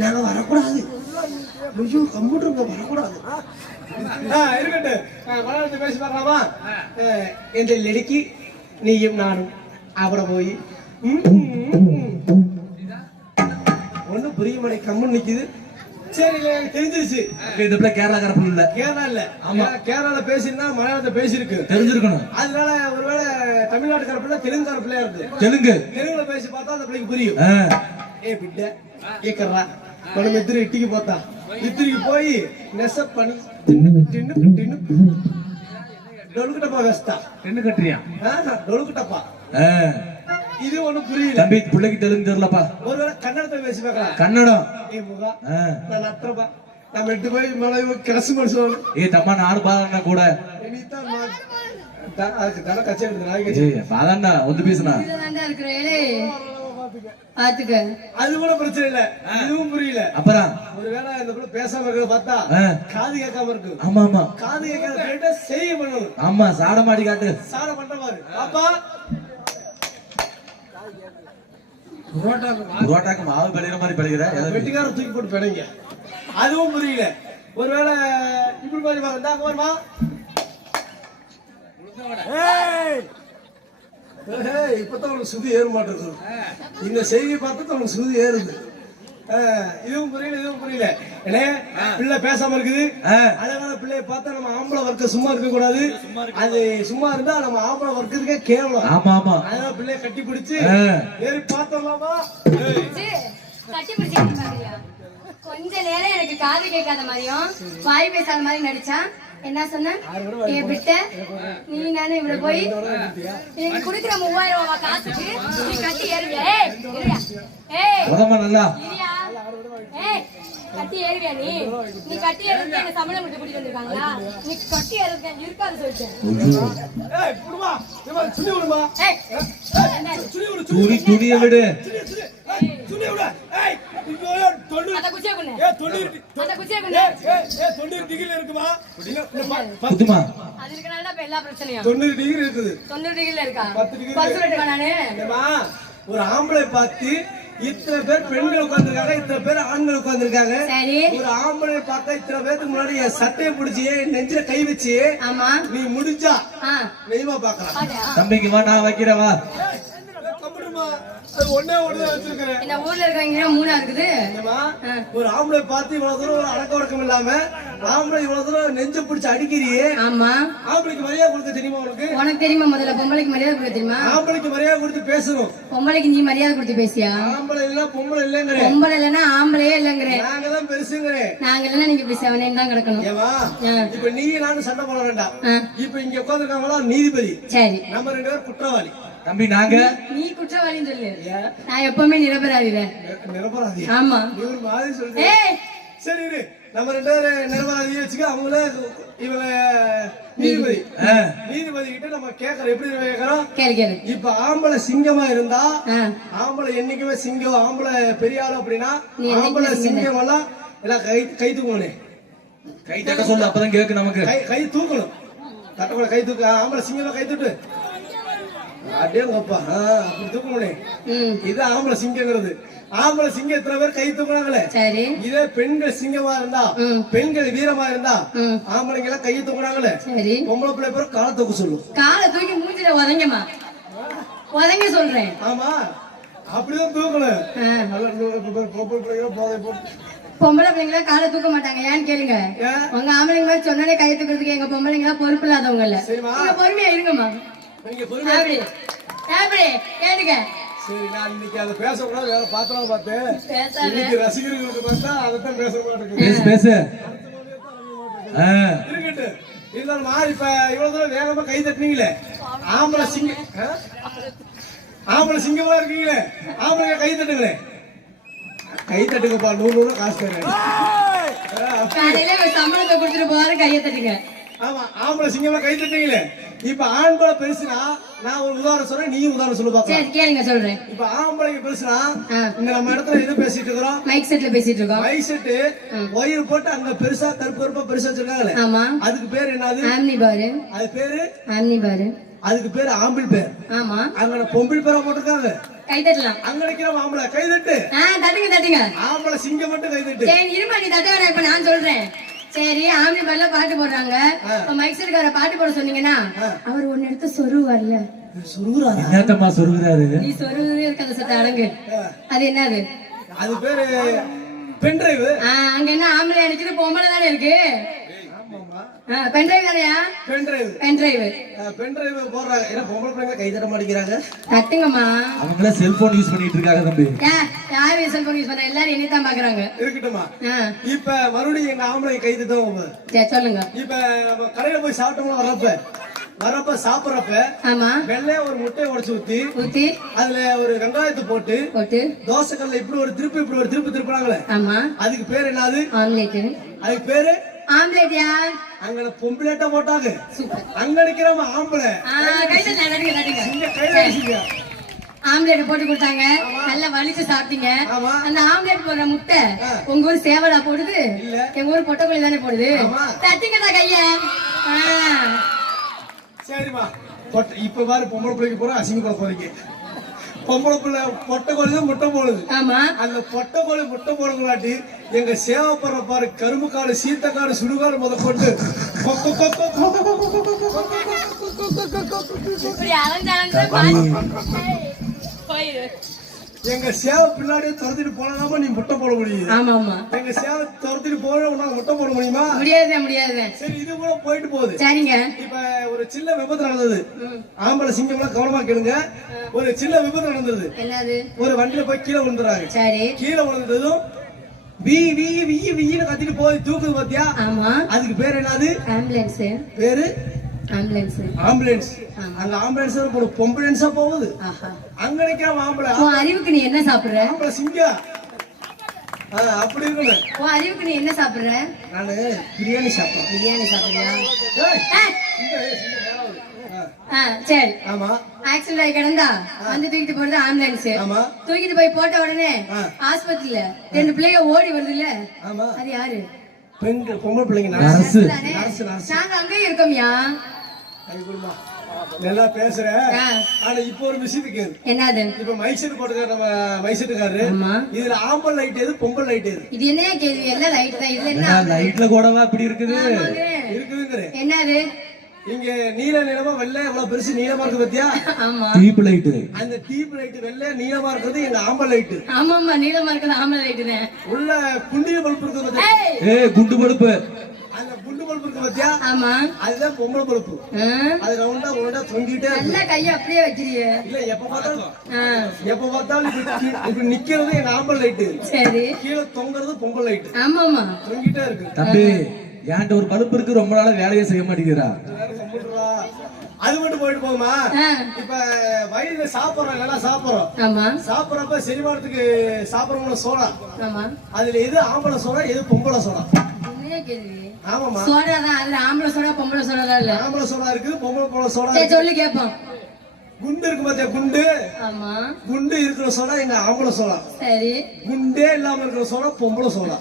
நாங்கள் வரக்கூடாது. ஐயோ கம்ப்யூட்டருக்கு வரக்கூடாது. இருக்கட்டும். பேசி பார்க்கலாமா? என்று லெடிக்கு நீயும் நானும் அப்புறம் போய் ஒன்றும் புரிய மாதிரி கம்முன்னு நிற்கிது சரி தெரிஞ்சிருச்சு. இந்த பிள்ளை கேரளா கரப்பல் இல்ல. கேரளா இல்ல. ஆமா. கேரளால பேசினா மலையாளத்தை பேசிருக்கு தெரிஞ்சிருக்கணும். அதனால ஒருவேளை தமிழ்நாட்டு கரப்பல தெலுங்கு கரப்பலையா இருக்கு தெலுங்கு. தெலுங்குல பேசி பார்த்தா அந்த பிள்ளைக்கு புரியும். ஏ பிட்ட கேக்குறா మనం ఇద్దరు ఇంటికి పోతా ఇద్దరికి పోయి నెస పని తిన్ను తిన్ను తిన్ను డొలుకుటప్ప వేస్తా என்ன கட்டுறியா డొలుకుటప్ప ஆ, ఇది ஒண்ணு புரியல தம்பி பிள்ளைக்கு தெலுங்கு தெரியலப்பா ஒருவேளை கன்னடத்தை பேசி பார்க்கலாம் கன்னடம் ఏ ముగ ஆ. నా నత్రప నా మెట్టు పోయి మన కెలసి మనుషులు ஏ தம்மா நானும் பாதண்ணா கூட మిగతా మా ద- அதுக்கு தலை கச்சி எடுத்து நாளைக்கு ஏய் பாதண்ணா வந்து பேசுனா இதுதான்டா இருக்கிறேளே பாத்துக்க அது கூட பிரச்சனை இல்ல. இதுவும் புரியல. அப்புறம்? ஒருவேளை இந்த பிள்ளை பேசாம இருக்கிறத பார்த்தா காது கேட்காம இருக்கு. ஆமா ஆமா. காது கேட்காத கேட்ட செய்ய பண்ணணும். ஆமா சாட மாடி காட்டு. சார பண்ற மாதிரி பாப்பா புரோட்டாக்கு மாவு. பழிகிற மாதிரி பழிகிற வெட்டிக்கார தூக்கி போட்டு பிணைங்க அதுவும் புரியல. ஒருவேளை இப்படி மாதிரி வா இந்தாங்க வருமா இப்பதான் உனக்கு சுதி ஏற மாட்டேங்குது இந்த செய்தி பார்த்தா உனக்கு சுதி ஏறுது. இதுவும் புரியல இதுவும் புரியல. ஏனே பிள்ளை பேசாம இருக்குது. அழகான பிள்ளைய பார்த்தா நம்ம ஆம்பளை வர்க்க சும்மா இருக்க கூடாது. அது சும்மா இருந்தா நம்ம ஆம்பளை வர்க்கத்துக்கே கேவலம். ஆமா ஆமா. அதனால பிள்ளைய கட்டி பிடிச்சு ஏறி பார்த்தோம்லாமா? கட்டி பாக்குறியா கொஞ்ச நேரம் எனக்கு காது கேட்காத மாதிரியும் வாய் பேசாத மாதிரி நடிச்சா? என்ன சொன்ன? என் விட்ட? நீ நானே இவ்வளவு போய்? எனக்கு குடுக்குற மூவாயிரம் ரூபாய் காசுக்கு? நீ கட்டி ஏறுவியா? ஏய். ஏய் கட்டி ஏறுவியா நீ? நீ கட்டி ஏறுறதுக்கு என்ன சம்பளம் கொடுத்து கூட்டிட்டு வந்திருக்காங்களா? நீ கட்டி ஏறுறதுக்கு இருக்காது சொல்லிட்டேன் ஏய் புடுமா. சுனி விடுமா? ஏய்? சுனி விடு துணியை விடு சுனி சுனி ஏய் சுனி விடு ஏய் இங்க தொண்டு அந்த குச்சியை கொண்டு ஏய் தொண்டு அந்த குச்சியை ஏய் கொண்டு ஏய் ஏய் தொண்ணூறு டிகிரி இருக்குமா? புத்துமா? அது இருக்கனால இப்ப எல்லா பிரச்சனையும். தொண்ணூறு டிகிரி இருக்குது. தொண்ணூறு இருக்கா? பத்து டிகிரி ஒரு ஆம்பளை பார்த்து இத்தனை பேர் பெண்கள் உட்கார்ந்திருக்காங்க இத்தனை பேர் ஆண்கள் உட்கார்ந்திருக்காங்க. சரி. ஒரு ஆம்பளை பார்த்தா இத்தனை பேருக்கு முன்னாடி என் சட்டையை பிடிச்சி என் நெஞ்சில கை வச்சு ஆமா. நீ முடிஞ்சா நெய்மா பார்க்கலாம். பாத்தியா? தம்பிக்கு வா நான் வைக்கிறேன் அது ஒன்னே ஒண்ணுதான் வச்சிருக்கிறேன். இந்த ஊர்ல இருக்கவங்க மூணா இருக்குது. ஒரு ஆம்பளை பார்த்து இவ்வளவு தூரம் ஒரு அடக்க இல்லாம ஆம்பளை இவ்வளவு தூரம் நெஞ்ச பிடிச்சு அடிக்கிறியே? ஆமா. ஆம்பளைக்கு மரியாதை கொடுக்க தெரியுமா உனக்கு? உனக்கு தெரியுமா முதல்ல? பொம்பளைக்கு மரியாதை கொடுக்க தெரியுமா? ஆம்பளைக்கு மரியாதை கொடுத்து பேசணும். பொம்பளைக்கு நீ மரியாதை கொடுத்து பேசியா? ஆம்பளை இல்ல பொம்பளை இல்லைங்கிறேன். பொம்பளை இல்லைன்னா ஆம்பளையே இல்லைங்கிறேன். நாங்க தான் பெருசுங்கிறேன். நாங்க இல்லைன்னா நீங்க இப்படி செவனேன்னு தான் கிடக்கணும். ஆ. இப்ப நீ நானும் சண்டை போட வேண்டாம். இப்ப இங்க உட்காந்துருக்காங்களா நீதிபதி. சரி. நம்ம ரெண்டு பேரும் குற்றவாளி. தம்பி நாங்க நீ குற்றவாளின்னு சொல்லு. நான் எப்பவுமே நிரபராதிதான். நி- நிரபராதி ஆமா. நீ ஒரு மாதிரி சொல்ற ஏய்! சரி இரு. நம்ம ரெண்டு பேரும் நிரபராதி வச்சுக்க அவங்கள இவங்க நீதிபதி நீதிபதி கிட்ட நம்ம கேக்குறோம். எப்படி கேக்குறோம்? கேளு கேளு. இப்ப ஆம்பளை சிங்கமா இருந்தா ஆம்பளை என்னைக்குமே சிங்கம் ஆம்பளை பெரிய ஆளு அப்படின்னா ஆம்பளை சிங்கம் சிங்கம் எல்லாம் எல்லாம் கை கை தூக்கணும் கை தட்ட சொல்லு அப்பதான் கேக்கு நமக்கு. கை கை தூக்கணும். தட்டக்கூட கை தூக்க. ஆம்பளை சிங்கம் கை தூட்டு அடேங்கப்பா ஆ, அப்படி தூக்கணும் ம். இது ஆம்பளை சிங்கங்கிறது. ஆம்பளை சிங்கம் எத்தனை பேர் கை தூக்குறாங்களே சரி. இதே பெண்கள் சிங்கமா இருந்தா. பெண்கள் வீரமா இருந்தா ஆம்பளைங்க எல்லாம் கையை தூக்குறாங்களே சரி. பொம்பளை பிள்ளை பேர் காலை தூக்க சொல்லும். காலை தூக்கி மூஞ்சில உதங்கம்மா. உதங்க சொல்றேன். ஆமா. அப்படிதான் தூக்கணும். பொம்பளை பிள்ளைங்கள காலை தூக்க மாட்டாங்க. ஏன்னு கேளுங்க? உங்க ஆம்பளைங்க மாதிரி சொன்னாலே கை தூக்கிறதுக்கு எங்க பொம்பளைங்க பொறுப்பு இல்லாதவங்க இல்ல பொறுமையா இருங்கம்மா. கேளுங்க. சரி நான் இன்னைக்கு அதை பேசக்கூடாது வேற பாத்திரம் பார்த்தேன். பேசாத. இன்னைக்கு ரசிகர்களுக்கு பார்த்தா அதைத்தான் பேச மாட்டேங்குது பேசு பேசு. ஆ, இருக்கட்டு. இருந்தாலும் மாறி இப்ப இவ்வளவு தூரம் வேகமா கை தட்டினீங்களே. ஆம்பளை சிங்க ஆ? ஆம்பளை சிங்கமா இருக்கீங்களே. ஆம்பளை கை தட்டுங்களே. கை தட்டுங்கப்பா நூறு நூறு காசு தரேன். சம்பளத்தை கொடுத்துட்டு போறாரு கையை தட்டுங்க. ஆமா ஆம்பளை சிங்கமா கை தட்டுங்களே இப்ப ஆண்பளை பெருசுனா நான் ஒரு உதாரணம் சொல்றேன் நீயும் உதாரணம் சொல்லு பாக்கலாம். சரி கேளுங்க சொல்றேன். இப்ப ஆம்பளைக்கு பெருசுனா. இந்த நம்ம இடத்துல எது பேசிட்டு இருக்கிறோம்? மைக் செட்ல பேசிட்டு இருக்கோம். வயசுட்டு ஒயர் போட்டு அங்க பெருசா கருப்பு கருப்பா பெருசா வச்சிருக்காங்களே? ஆமா. அதுக்கு பேர் என்னது? ஆம்னி பாரு. அது பேரு? ஆம்னி பாரு. அதுக்கு பேர் ஆம்பிள் பேர். ஆமா. அங்க பொம்பிள் பேரா போட்டிருக்காங்க. கை தட்டலாம். அங்க நிக்கிற ஆம்பளை கை தட்டு. தட்டுங்க தட்டுங்க. ஆம்பளை சிங்கம் மட்டும் கை தட்டு. இருமா நீ தட்ட வேணாம் இப்ப நான் சொல்றேன். சரி ஆம்பளை பாடல பாட்டு போடுறாங்க. இப்ப மைக் செட்டுக்கார பாட்டு போட சொன்னீங்கன்னா அவர் ஒன்னு எடுத்து சொருவார்ல என்னத்தம்மா சொல்லுகிறாரு நீ சொருவே இருக்காத சத்த அடங்கு. அது என்னது? அது பேரு பென்டிரைவ். ஆ, அங்க என்ன ஆம்பளை நிக்குது பொம்பளை தானே இருக்கு? பென்ட்ரைவ் தானையா பென்டிரைவ் பென்ட்ரைவ் பென்டிரைவ் போடுறாங்க. ஏன்னா பொம்பளை பிள்ளைங்க கை தட்ட மாட்டேங்கிறாங்க. தட்டுங்கம்மா. அவங்கள செல்போன் யூஸ் பண்ணிட்டு இருக்காங்க தம்பி. யார் செல்போன் யூஸ் பண்ற எல்லாரும் என்னை தான் பாக்குறாங்க. இருக்கட்டுமா ஆ, இப்ப மறுபடியும் எங்க ஆம்பளை கை தட்டுவோம் சரி சொல்லுங்க. இப்ப நம்ம கடையில போய் சாப்பிட்டோம்னா வர்றப்ப வர்றப்ப சாப்பிடுறப்ப ஆமா. வெள்ளைய ஒரு முட்டையை உடைச்சு ஊத்தி ஊத்தி. அதுல ஒரு வெங்காயத்தை போட்டு போட்டு. தோசை கல்ல இப்படி ஒரு திருப்பு இப்படி ஒரு திருப்பு திருப்புறாங்களே ஆமா. அதுக்கு பேர் என்னது? ஆம்லேட் அதுக்கு பேரு ஆம்லேட் யார் அங்க பொம்பளேட்டா போட்டாங்க அங்க நிக்கிறவன் ஆம்பளை. ஆம்லேட் போட்டு கொடுத்தாங்க. நல்லா வலிச்சு சாப்பிட்டீங்க. அந்த ஆம்லேட் போடுற முட்டை உங்க ஊர் சேவலா போடுது. எங்க ஊர் பொட்டக்கோழி தானே போடுது. தட்டுங்கடா கைய? பொட்டை இப்ப பாரு பொம்பளை பிள்ளைக்கு போறோம் அசிங்கப்பட போறீங்க பொம்பளை பிள்ளை பொட்டை கோழி முட்டை போடுது ஆமா அந்த பொட்டை கோழி முட்டை போடுங்களாட்டி எங்க சேவப்படுற பாரு கரும்பு காடு சீத்தக்காடு சுடுகாடு முத கொக்கு இப்படி அலைஞ்சு அலைஞ்சு போயிரு. எங்க சேவை பின்னாடியே துரத்திட்டு போனாதாம நீ முட்டை போட முடியும். ஆமா ஆமா எங்க சேவை துரத்திட்டு போன உன்னால முட்டை போட முடியுமா? முடியாது முடியாது. சரி இது கூட போயிட்டு போகுது. சரிங்க. இப்ப ஒரு சின்ன விபத்து நடந்தது. ஆம்பளை சிங்கம்லாம் கவனமா கேளுங்க. ஒரு சின்ன விபத்து நடந்தது. என்னது? ஒரு வண்டியில போய் கீழே விழுந்துறாங்க சரி. கீழே விழுந்ததும் வீ வீ வீ வீன்னு கத்திட்டு போய் தூக்குது பாத்தியா? ஆமா. அதுக்கு பேர் என்னது? ஆம்புலன்ஸ். பேரு ஆம்புலன்ஸ் ஆம்புலன்ஸ் அங்க ஆம்புலன்ஸ் ஒரு பொம்புலன்ஸா போகுது. ஆஹா. அங்க நிக்கிற ஆம்பளை. உன் அறிவுக்கு நீ என்ன சாப்பிடுற? ஆம்பளை சிங்கம் ஆ, அப்படி இருக்கணும். உன் அறிவுக்கு நீ என்ன சாப்பிடுற? நானு பிரியாணி சாப்பிடுறேன். பிரியாணி சாப்பிடுறியா? சரி. ஆமா. ஆக்சிடென்ட் ஆகி கிடந்தா வந்து தூக்கிட்டு போறது ஆம்புலன்ஸ் ஆமா. தூக்கிட்டு போய் போட்ட உடனே ஆ. ஆஸ்பத்திரியில ரெண்டு பிள்ளைங்க ஓடி வருது இல்ல? ஆமா. அது யாரு? பெண் பொம்பளை பிள்ளைங்க. நாங்க அங்கேயும் இருக்கோம்யா நல்லா பேசுற. ஆனா இப்போ ஒரு விஷயத்துக்கு என்னது? இப்ப மைசெட் போட்டுக்காரு நம்ம மைசெட்டுக்காரு ஆமா. இதுல ஆம்பல் லைட் எது பொம்பல் லைட் எது? இது என்ன கேள்வி? எல்லாம் லைட் தான்? இதுல என்ன லைட்ல கூடவா இப்படி இருக்குது? ஆமாங்க. இருக்குதுங்கிறேன் என்னது? இங்க நீல நிலமா வெள்ளை எவ்வளவு பெருசு நீளமா இருக்கு பாத்தியா? ஆமா. டீப் லைட்டு அந்த டீப் லைட் வெள்ளை நீளமா இருக்கிறது எங்க ஆம்பல் லைட் ஆமா ஆமா நீளமா இருக்கிறது ஆம்பளை லைட்டு தான் உள்ள குண்டிய பல்பு இருக்கு பாத்தியா? ஏய், குண்டு பழுப்பு. அந்த குண்டு பல்பு இருக்கு பாத்தியா? ஆமா. அதுதான் பொம்பளை பல்பு ஆ, அது ரவுண்டா உருண்டா தொங்கிட்டே இருக்கு. நல்லா கைய அப்படியே வைக்கிறிய இல்ல எப்ப பார்த்தாலும் எப்ப பார்த்தாலும் இப்படி நிக்கிறது எங்க ஆம்பல் லைட் சரி. கீழே தொங்குறது பொம்பல் லைட் ஆமா ஆமா தொங்கிட்டே இருக்கு. தம்பி என்கிட்ட ஒரு பழுப்பு இருக்கு ரொம்ப நாளா வேலையே செய்ய மாட்டேங்கிறா? அது மட்டும் போயிட்டு போகுமா? இப்ப வயிறுல சாப்பிடுறோம் நல்லா சாப்பிடுறோம். ஆமா. சாப்பிடுறப்ப செரிமானத்துக்கு சாப்பிடுறவங்கள சோடா ஆமா. அதுல எது ஆம்பளை சோடா எது பொம்பளை சோடா ஆமாமா சோடா தான் அதுல ஆம்பளை சோடா பொம்பளை சோடா தான் இல்ல? ஆம்பளை சோடா இருக்கு பொம்பளை போல சோடா சரி சொல்லி கேப்போம் குண்டு இருக்கு பாத்தியா குண்டு? ஆமா. குண்டு இருக்கிற சோடா எங்க ஆம்பளை சோடா? சரி. குண்டே இல்லாம இருக்கிற சோடா பொம்பளை சோடா.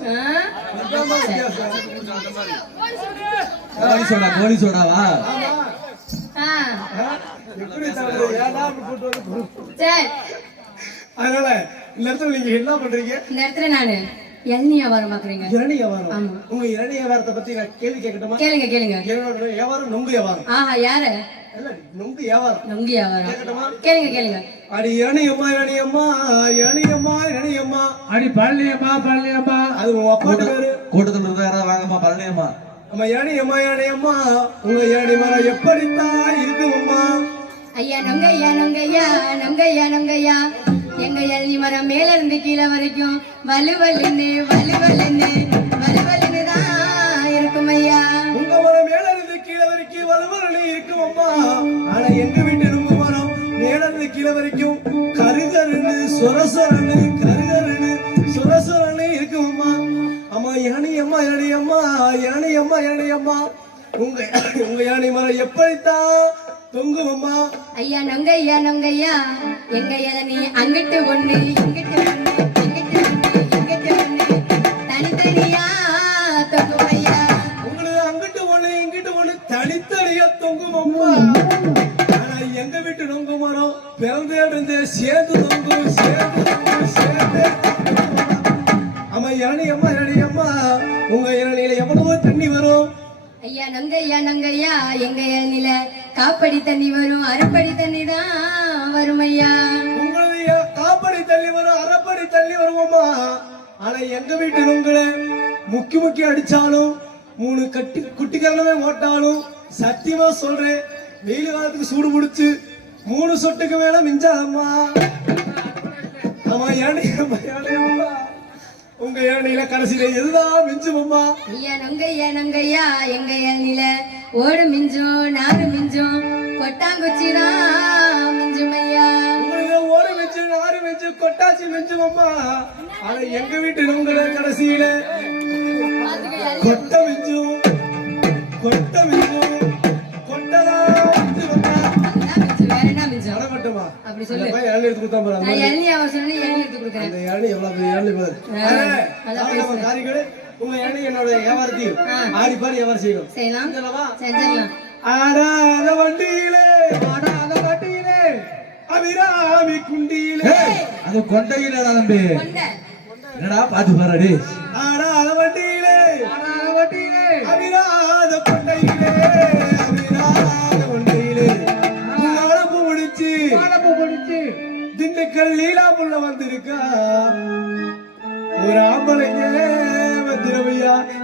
கோழி சோடா கோழி சோடாவா? அதனால இந்த இடத்துல நீங்க என்ன பண்றீங்க? இந்த இடத்துல நானு. இளநீ வியாபாரம் பாக்குறீங்க. இரணி வியாபாரம். உங்க இரணி வியாபாரத்தை பத்தி நான் கேள்வி கேட்கட்டுமா? கேளுங்க கேளுங்க. என்னோட வியாபாரம் நொங்கு வியாபாரம். ஆஹா யாரு? இல்ல நொங்கு வியாபாரம். நொங்கு வியாபாரம். கேட்கட்டுமா? கேளுங்க கேளுங்க. அடி இரணியம்மா இரணியம்மா இரணியம்மா இரணியம்மா அடி பழனியம்மா பழனியம்மா. அது உங்க அப்பாட்டு பேரு. கூட்டத்துல இருந்தா யாராவது வாங்கம்மா பழனியம்மா. அம்மா இரணியம்மா இரணியம்மா உங்க இரணி மரம் எப்படித்தான் இருக்குமம்மா ஐயா நொங்க ஐயா நொங்க ஐயா எங்க எல்லி மரம் மேல இருந்து கீழே வரைக்கும் வலுவலுன்னு வலுவலுன்னு வலுவலுன்னு தான் இருக்கும் ஐயா. உங்க மரம் மேல இருந்து கீழே வரைக்கும் இருக்கு அம்மா. ஆனா எங்க வீட்டு ரொம்ப மரம் மேல இருந்து கீழே வரைக்கும் கருகருன்னு சொரசொரன்னு கருகருன்னு சொரசொரன்னு இருக்கும் அம்மா. இரணியம்மா அம்மா இரணியம்மா அம்மா. உங்க உங்க யானை மரம் எப்படித்தான் தொங்குமம்மா ஐயா நொங்க ஐயா நொங்க ஐயா எங்க இளநீ அங்கிட்டு ஒண்ணு இங்கிட்டு ஒண்ணு இங்கிட்டு ஒண்ணு இங்கிட்டு ஒண்ணு. தனித்தனியா தொங்கும் ஐயா உங்களுக்கு அங்கிட்டு ஒண்ணு இங்கிட்டு ஒண்ணு தனித்தனியா தொங்கும் அம்மா ஆனா எங்க வீட்டு நொங்கு மரம் பிறந்த சேர்ந்து காப்படி தண்ணி வரும் அரைப்படி தண்ணி தான் வரும் ஐயா. உங்களுடைய காப்படி தள்ளி வரும் அரைப்படி தள்ளி வருவோமா ஆனா எங்க வீட்டு உங்களை முக்கி முக்கி அடிச்சாலும் மூணு கட்டி குட்டிக்கரணமே ஓட்டாலும் சத்தியமா சொல்றேன் வெயில் காலத்துக்கு சூடு முடிச்சு மூணு சொட்டுக்கு மேல மிஞ்சாதம்மா. ஆமா ஏனி அம்மா, ஏனி அம்மா. உங்க ஏனில கடைசியில எதுதான் மிஞ்சுமம்மா? ஐயா நங்கையா நங்கையா எங்க நில? ஓடு மிஞ்சும் நாறு மிஞ்சும் கொட்டாங்குச்சி தான் மிஞ்சும் ஐயா உங்களுக்கு ஒரு மிஞ்சு நாறு மிஞ்சு கொட்டாச்சி மிஞ்சுமம்மா. ஆனா எங்க வீட்டு உங்களை கடைசியில கொட்டை மிஞ்சும் கொட்டை மிஞ்சும் மிஞ்சும் மிஞ்சும் நட மட்டுமா? அப்படி சொல்லு. இந்த பையன் இளநீ எடுத்து கொடுத்தா பாரு, அந்த நான் இளநீ அவன் சொன்ன இளநீ எடுத்து கொடுக்குறேன்? அந்த இளநீ எவ்வளவு பெரிய இளநீ பாரு. ஆ, உங்க என்னோட வியாபாரத்தையும். ஆடி பாடி வியாபாரம் செய்யணும். செய்யலாம்? செஞ்சிடலாம் ஆடாத வண்டியிலே. ஆடாத வண்டியிலே. அபிராமி குண்டியிலே. அது கொண்டையில கொண்டை. என்னடா பாத்து பாருடி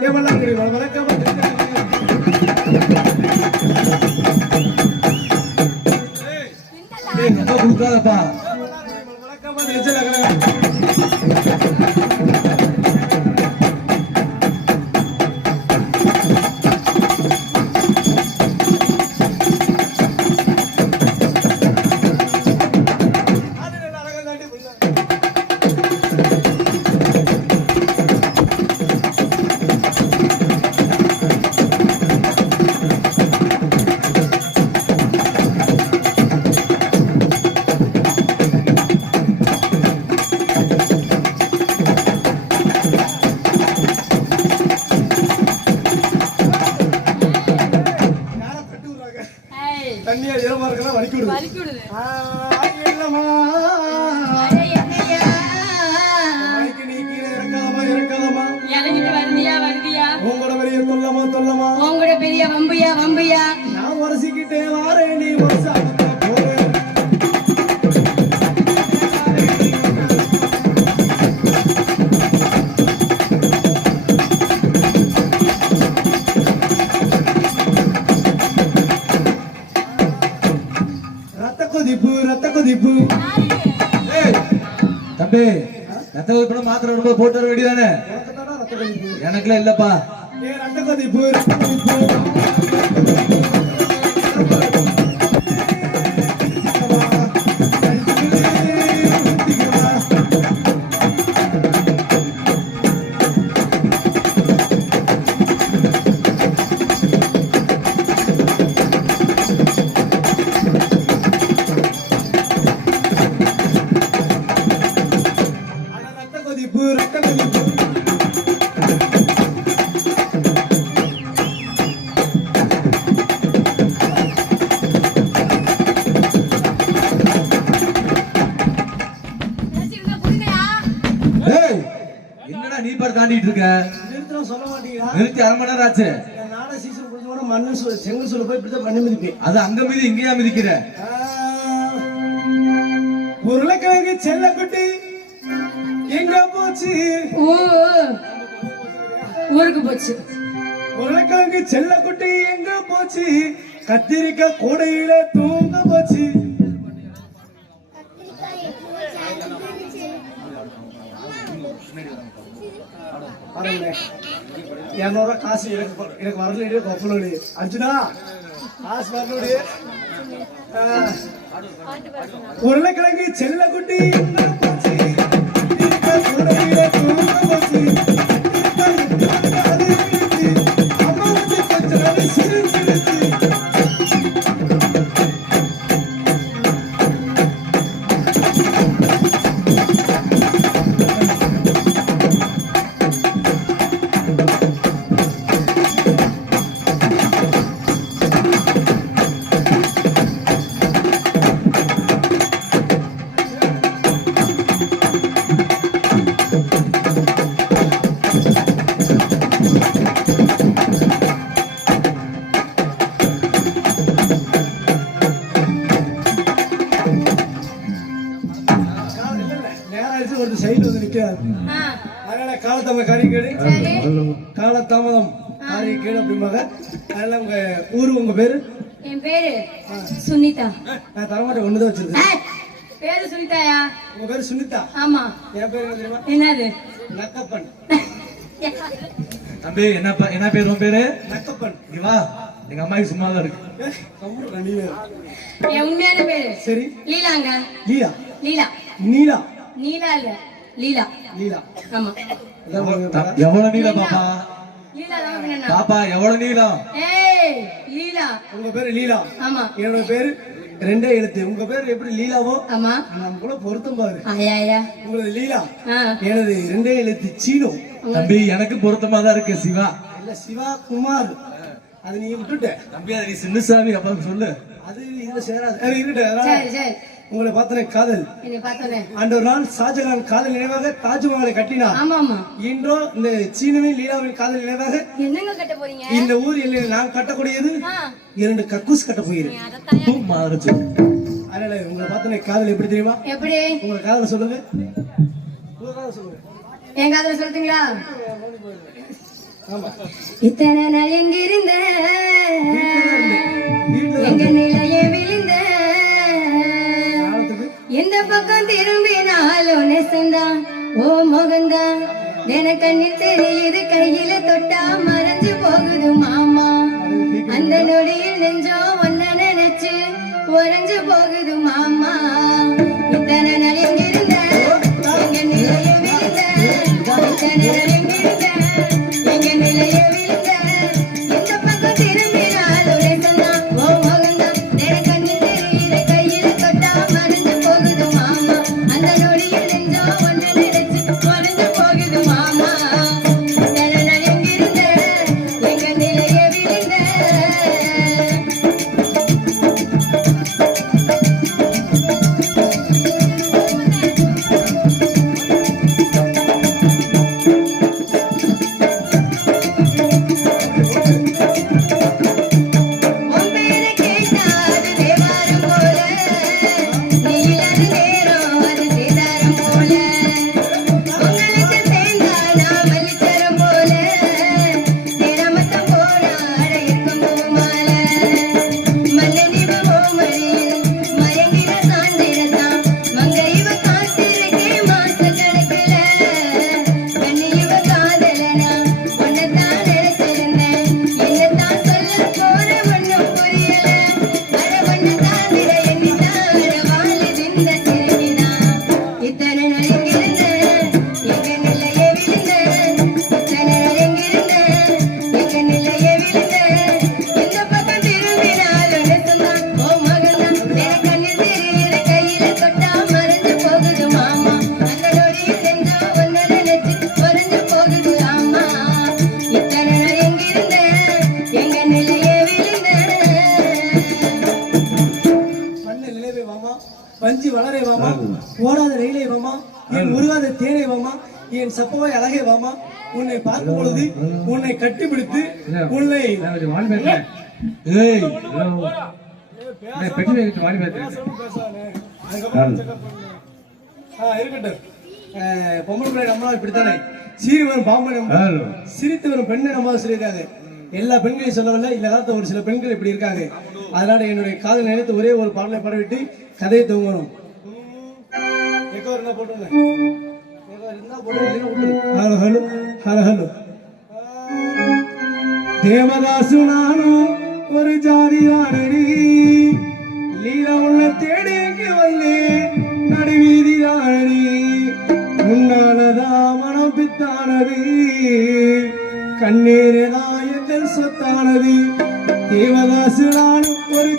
எவ்வளவு அப்படி வம்புயா வம்புயா. நான் உரசிக்கிட்டே வாரேன் நீ ஏய், தம்பி ரத்த கொதிப்பு மாத்திரை வரும்போது போட்டு வர வேண்டியதானே? எனக்குலாம் இல்லப்பா. ரத்த கொதிப்பு ரத்த கொதிப்பு. Thank you. நிறுத்தம் சொல்ல மாட்டீங்களா? நிறுத்தி அரை மணி நேரம் ஆச்சு. நாட சீசன் முடிஞ்சோட மண்ணு சொல்லு செங்கல் சொல்ல போய் இப்படிதான் பண்ணி மிதிப்பேன் அது அங்க மீதி இங்கேயா மிதிக்கிற? உருளைக்கிழங்கு செல்லக்குட்டி எங்க போச்சு? ஊருக்கு போச்சு. உருளைக்கிழங்கு செல்லக்குட்டி எங்க போச்சு? கத்திரிக்காய் கூடையில தூங்க போச்சு. இரநூறுவா காசு எனக்கு ப- எனக்கு வரல கொப்பலோடி அர்ஜுனா காசு வரலோடி உருளைக்கிழங்கு செல்லக்குட்டி எங்க போச்சு சுனிதா. நான் தரமாட்டேன் ஒண்ணுதான் வச்சிருக்கேன். பேரு சுனிதாயா? உங்க பேரு சுனிதா. ஆமா. என் பேரு என்ன தெரியுமா? என்னது? நக்கப்பன். தம்பி என்ன என்ன பேர் உன் பேரு? நக்கப்பன். வா. எங்க அம்மாவுக்கு சும்மா தான் இருக்கு. என் உண்மையான பேரு? சரி. லீலாங்க. லீலா? லீலா. நீலா? நீலா இல்ல லீலா. லீலா. ஆமா? எவ்வளவு நீளம் பாப்பா? பாப்பா எவ்வளவு நீளம் லீலா. உங்க பேரு லீலா. ஆமா. என்னோட பேரு ரெண்டே எழுத்து. உங்க பேரு எப்படி லீலாவோ? ஆமா. நம்ம கூட பொருத்தம் பாரு. உங்களது லீலா. எனது ரெண்டே எழுத்து சீனோ. தம்பி எனக்கு பொருத்தமா தான் இருக்கு சிவா. இல்ல சிவா குமார். அது நீங்க விட்டுட்ட. தம்பி அது நீ சின்னசாமி அப்பா சொல்லு. அது இதுல சேராது. அது உங்களை பார்த்தனே காதல். என்னை பார்த்தோன்னே அன்று ஒரு நாள் ஷாஜகான் காதல் நினைவாக தாஜ்மஹாலை கட்டினார். இன்றோ இந்த சீனவின் லீலாவின் காதல் நினைவாக என்னங்க கட்ட போறீங்க? இந்த ஊர் எல்லையில் நான் கட்டக்கூடியது. இரண்டு கக்கூஸ் கட்ட சொல்லு அதனால உங்களை பார்த்தனே காதல் எப்படி தெரியுமா? எப்படி? உங்களை காதல சொல்லுங்க. உங்க காதல் சொல்லுங்க. என் காதல சொல்றீங்களா? ஆமா. இத்தனை நாள் எங்கிருந்த? எங்க நிலைய விழுந்த காலத்துக்கு எந்த பக்கம் திரும்பினாலும் நெசந்தா ஓ முகந்தா என கண்ணில் தெரியுது கையில தொட்டா மறைஞ்சு போகுது மாமா. அந்த நொடியில் நெஞ்சோ ஒன்ன நினைச்சு உறைஞ்சு போகுது மாமா. இருக்கட்டும். பொம்பளை பிள்ளை நம்மளாம் இப்படித்தானே? சீரிவரும் பாம்பன் நம்ம சிரித்து வரும் பெண்ணை நம்ம சொல்லியிருக்காங்க எல்லா பெண்களையும் சொல்லவில்லை காலத்துல ஒரு சில பெண்கள் இப்படி இருக்காங்க. அதனால என்னுடைய காதல் நினைத்து ஒரே ஒரு பாடலை பாடிவிட்டு கதையை தூங்கணும் ஹலோ ஹலோ. தேவதாசு நானும் ஒரு ஜாதியானடி லீலா உள்ள தேடி இங்கு வந்தேன். நடுவீதி தானடி உன்னாலதா மனம் பித்தானது. கண்ணீரதா எங்கள் சொத்தானது. தேவதாசு நானும் ஒரு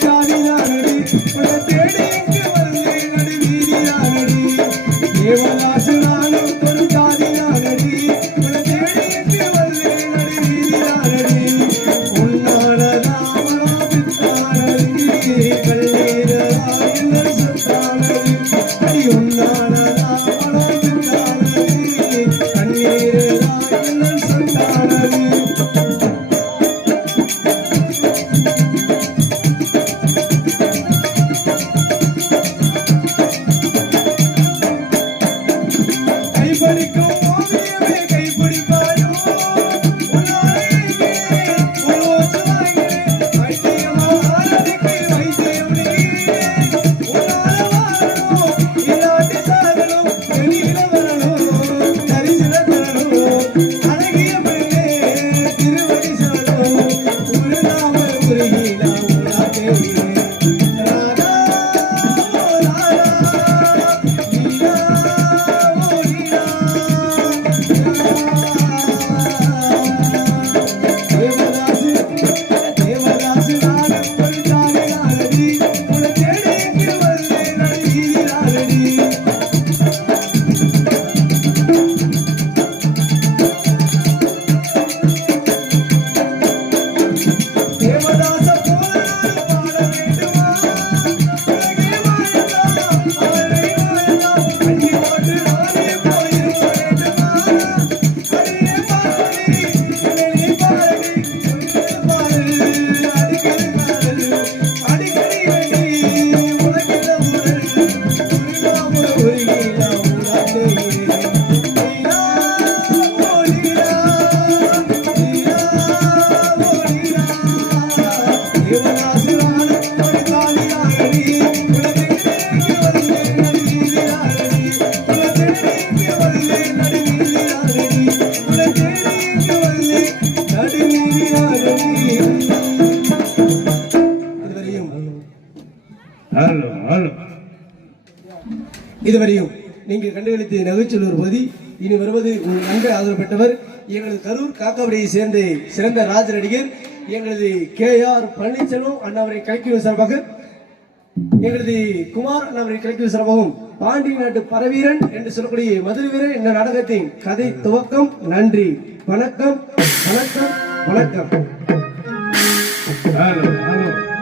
கண்டுகளித்து நகைச்சுள்ள ஒரு பகுதி இனி வருவது ஒரு நன்கு ஆதரவு பெற்றவர் எங்களது கரூர் காக்காவடியை சேர்ந்த சிறந்த ராஜ நடிகர் எங்களது கே ஆர் பழனிசெல்வம் அண்ணாவரை கலைக்கும் சார்பாக எங்களது குமார் அண்ணாவரை கலைக்கும் சார்பாகவும் பாண்டி நாட்டு பரவீரன் என்று சொல்லக்கூடிய மதுரை வீரன் இந்த நாடகத்தின் கதை துவக்கம். நன்றி. வணக்கம். வணக்கம். வணக்கம். Hello hello